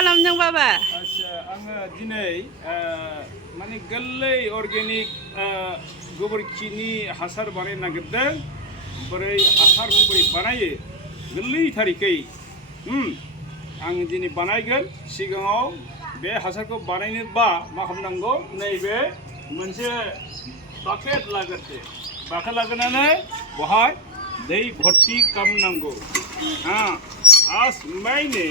खालामदों बाबा? आच्छा आङो दिनै माने गोरलै अर्गेनिक गोबोरखिनि हासार बानायनो नागिरदों। बोरै हासारखौ बोरै बानायो गोरलै थारिखै आं दिनै बानायगोन। सिगाङाव बे हासारखौ बानायनोबा मा खालामनांगौ, नैबे मोनसे बाकेट लाग्रोदो। बाकेट लाग्रोनानै बहाय दै भर्ती खालामनांगौ। आज मैंने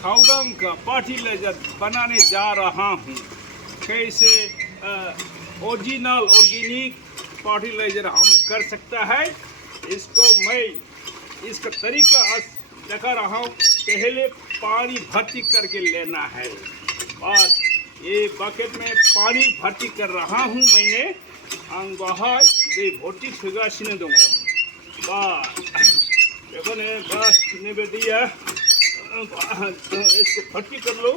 खाउडंग का फर्टिलाइजर बनाने जा रहा हूँ। कैसे ओरिजिनल ऑर्गेनिक फर्टिलाइजर हम कर सकता है, इसको मैं इसका तरीका आज दिखा रहा हूँ। पहले पानी भर्ती करके लेना है। बस ये बकेट में पानी भर्ती कर रहा हूँ मैंने। आं बाहाय दै भर्ती होगासिनो दङ। बस बेखौनो बस नैबे दैया इसको भर्ती कर लो।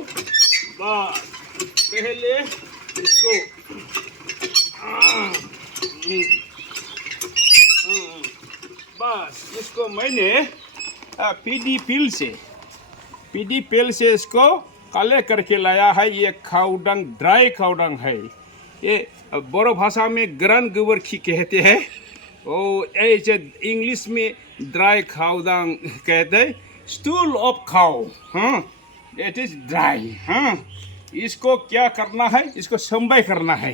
बस पहले इसको बस इसको मैंने पीडी पिल से इसको काले करके लाया है। ये खाउडंग ड्राई खाउडंग है। ये बोरो भाषा में गरन गोबरखी कहते हैं। ओ ऐसे इंग्लिश में ड्राई खाउडंग कहते हैं। स्टूल ऑफ खाओ, इट इज ड्राई। इसको क्या करना है, इसको संबय करना है।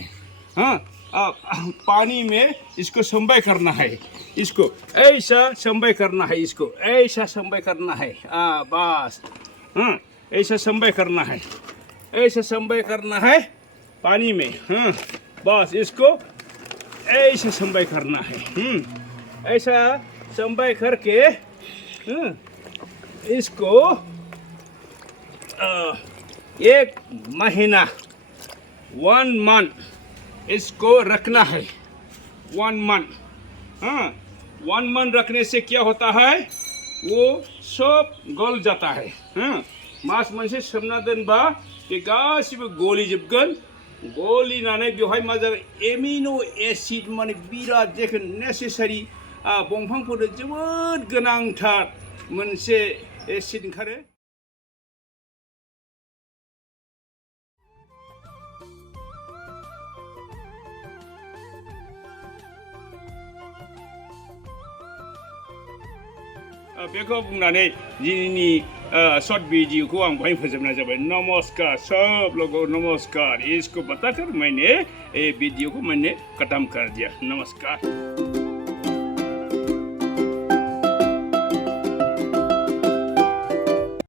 पानी में इसको संबय करना है। इसको ऐसा संबय करना है, इसको ऐसा संबय करना है। बस ऐसा संबय करना है, ऐसा संबय करना है पानी में। बस इसको ऐसा संबय करना है। ऐसा संबय करके इसको 1 महीना 1 मंथ इसको रखना है। 1 मंथ 1 मंथ रखने से क्या होता है, वो सब गल जाता है। मास मोनसे सोमना दोनबा बे गासिबो गलिजोबगोन। गलिनानै बेवहाय मा जागोन, एमिनो एसिड माने बिराद जेखो नेसेसारि दंफांफोरनो जोबोद गोनांथार मोनसे एसिड ओंखारो। बेखौ बुंनानै दिनैनि शॉर्ट वीडियो को आं वहीं फोजोबनाय जाबाय। नमस्कार सब लोगों, नमस्कार। इसको बताकर मैंने ये वीडियो को मैंने खत्म कर दिया। नमस्कार।